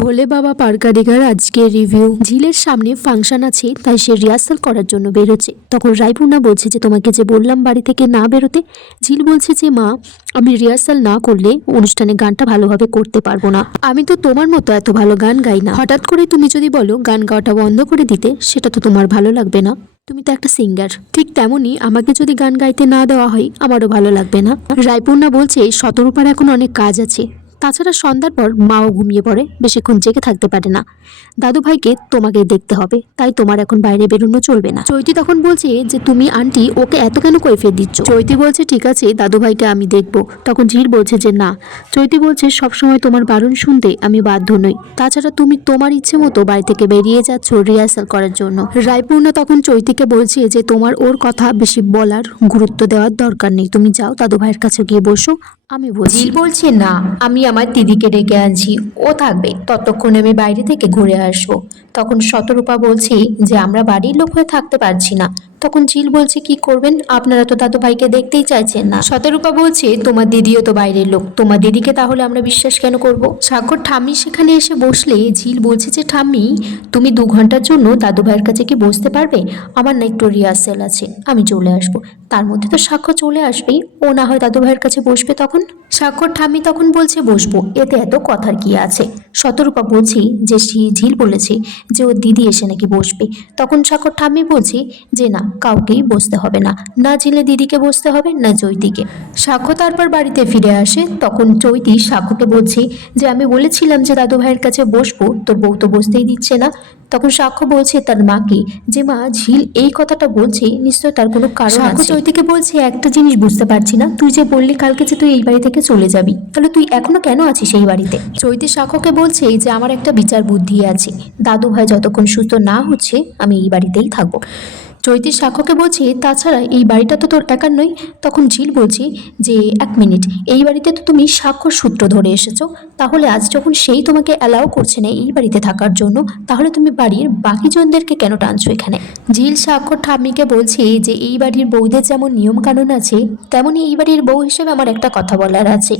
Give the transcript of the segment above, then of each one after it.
ভোলে বাবা পারকারিগার আজকে রিভিউ। ঝিলের সামনে ফাংশন আছে, তাই সে রিহার্সাল করার জন্য বেরোচ্ছে। তখন রায়পূর্ণা বলছে যে তোমাকে যে বললাম বাড়ি থেকে না বেরোতে। ঝিল বলছে যে মা, আমি রিহার্সাল না করলে অনুষ্ঠানে গানটা ভালোভাবে করতে পারবো না। আমি তো তোমার মতো এত ভালো গান গাই না। হঠাৎ করে তুমি যদি বলো গান গাওয়াটা বন্ধ করে দিতে, সেটা তো তোমার ভালো লাগবে না। তুমি তো একটা সিঙ্গার। ঠিক তেমনই আমাকে যদি গান গাইতে না দেওয়া হয়, আমারও ভালো লাগবে না। রায়পূর্ণা বলছে শতরূপার এখন অনেক কাজ আছে। তাছাড়া সন্ধ্যার পর মাও ঘুমিয়ে পড়ে, বেশিক্ষণ জেগে থাকতে পারে না। দাদু ভাইকে তোমাকে দেখতে হবে, তাই তোমার এখন বাইরে বেরোনো চলবে না। চৈতি তখন বলছে যে তুমি আন্টি ওকে এত কেন কৈফিয়ত দিচ্ছ। চৈতি বলছে ঠিক আছে দাদু ভাইকে আমি দেখবো। তখন ঝিল বলছে যে না। চৈতি বলছে সবসময় তোমার বারণ শুনতে আমি বাধ্য নই। তাছাড়া তুমি তোমার ইচ্ছে মতো বাড়ি থেকে বেরিয়ে যাচ্ছ রিহার্সাল করার জন্য। রায়পূর্ণা তখন চৈতিকে বলছে যে তোমার ওর কথা বেশি বলার গুরুত্ব দেওয়ার দরকার নেই, তুমি যাও দাদু ভাইয়ের কাছে গিয়ে বসো, আমি বলছি। ঝিল বলছে না, আমি আমার দিদিকে ডেকে আনছি, ও থাকবে, ততক্ষণে আমি বাইরে থেকে ঘুরে আসবো। তখন শতরূপা বলছে যে আমরা বাড়ির লোক হয়ে থাকতে পারছি না। তখন ঝিল বলছে কি করবেন, আপনারা তো দাদু ভাইকে দেখতেই চাইছেন না। শতরূপা বলছে তোমার দিদিও তো বাইরের লোক, তোমার দিদিকে তাহলে আমরা বিশ্বাস কেন করব। স্বাক্ষর ঠাম্মি সেখানে এসে বসলে ঝিল বলছে যে ঠাম্মি, তুমি 2 ঘন্টার জন্য দাদু ভাইয়ের কাছে কি বসতে পারবে? আমার না একটু রিহার্সেল আছে, আমি চলে আসবো। তার মধ্যে তো স্বাক্ষর চলে আসবেই, ও না হয় দাদু ভাইয়ের কাছে বসবে। তখন স্বাক্ষর ঠাম্মি তখন বলছে বসবো, এতে এত কথার কি আছে। শতরূপা বলছি যে ঝিল বলেছে যে ওর দিদি এসে নাকি বসবে। তখন স্বাক্ষর ঠাম্মি বলছে যে না, কাউকেই বসতে হবে না, না ঝিলে দিদিকে বসতে হবে না চৈতিকে। সাক্ষ্য তারপর বাড়িতে ফিরে আসে। তখন চৈতি সাক্ষ্যকে বলছে যে আমি বলেছিলাম যে দাদু ভাইয়ের কাছে বসবো, তোর বউ তো বসতেই দিচ্ছে না। তখন সাক্ষ্য বলছে তার মাকে যে মা, ঝিল এই কথাটা বলছে, নিশ্চয় তার কোনো কারণ আছে। সাক্ষ্য চৈতিকে বলছে একটা জিনিস বুঝতে পারছি না, তুই যে বললি কালকে যে তুই এই বাড়ি থেকে চলে যাবি, তাহলে তুই এখনো কেন আছিস এই বাড়িতে? চৈতি সাক্ষ্যকে বলছে যে আমার একটা বিচার বুদ্ধি আছে, দাদু ভাই যতক্ষণ সুস্থ না হচ্ছে আমি এই বাড়িতেই থাকবো। চৈতি সাক্ষ্যকে বলছে তাছাড়া এই বাড়িটা তো তোর একার নয়। তখন ঝিল বলছে যে 1 মিনিট, এই বাড়িতে তো তুমি সাক্ষ্যর সূত্র ধরে এসেছো, তাহলে আজ যখন সেই তোমাকে অ্যালাউ করছে না এই বাড়িতে থাকার জন্য, তাহলে তুমি বাড়ির বাকি জনদেরকে কেন টানছো এখানে? ঝিল সাক্ষ্যর ঠাম্মিকে বলছে যে এই বাড়ির বউদের যেমন নিয়ম কানুন আছে, তেমনি এই বাড়ির বউ হিসেবে আমার একটা কথা বলার আছে।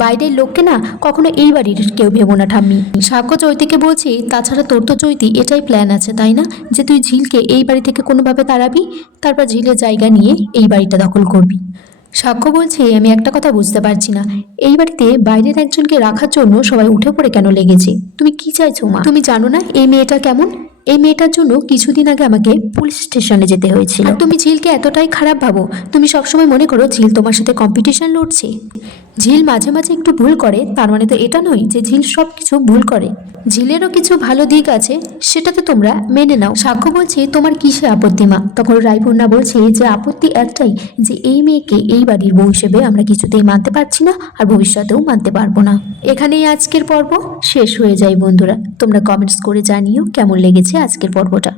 বাইরের লোককে না কখনো এই বাড়ির কেউ ভেবো না ঠাম্মি। সাক্ষ্য চৈতিকে বলছে তাছাড়া তোর তো চৈতি এটাই প্ল্যান আছে তাই না, যে তুই ঝিলকে এই বাড়ি থেকে কোনোভাবে তাড়াবি, তারপর ঝিলের জায়গা নিয়ে এই বাড়িটা দখল করবি। সাক্ষ্য বলছে আমি একটা কথা বুঝতে পারছি না, এই বাড়িতে বাইরের একজনকে রাখার জন্য সবাই উঠে পড়ে কেন লেগেছে? তুমি কি চাইছো মা? তুমি জানো না এই মেয়েটা কেমন? এই মেয়েটার জন্য কিছুদিন আগে আমাকে পুলিশ স্টেশনে যেতে হয়েছিল। আর তুমি ঝিলকে এতটাই খারাপ ভাবো, তুমি সবসময় মনে করো ঝিল তোমার সাথে কম্পিটিশন লড়ছে। ঝিল মাঝে মাঝে একটু ভুল করে, তার মানে তো এটা নয় যে ঝিল সব কিছু ভুল করে। ঝিলেরও কিছু ভালো দিক আছে, সেটাতে তোমরা মেনে নাও। সাক্ষ্য বলছে তোমার কিসে আপত্তি মা? তখন রায়পূর্ণা বলছে যে আপত্তি একটাই, যে এই মেয়েকে এই বাড়ির বউ হিসেবে আমরা কিছুতেই মানতে পারছি না, আর ভবিষ্যতেও মানতে পারবো না। এখানেই আজকের পর্ব শেষ হয়ে যায় বন্ধুরা। তোমরা কমেন্টস করে জানিও কেমন লেগেছে আজকের পর্বটা।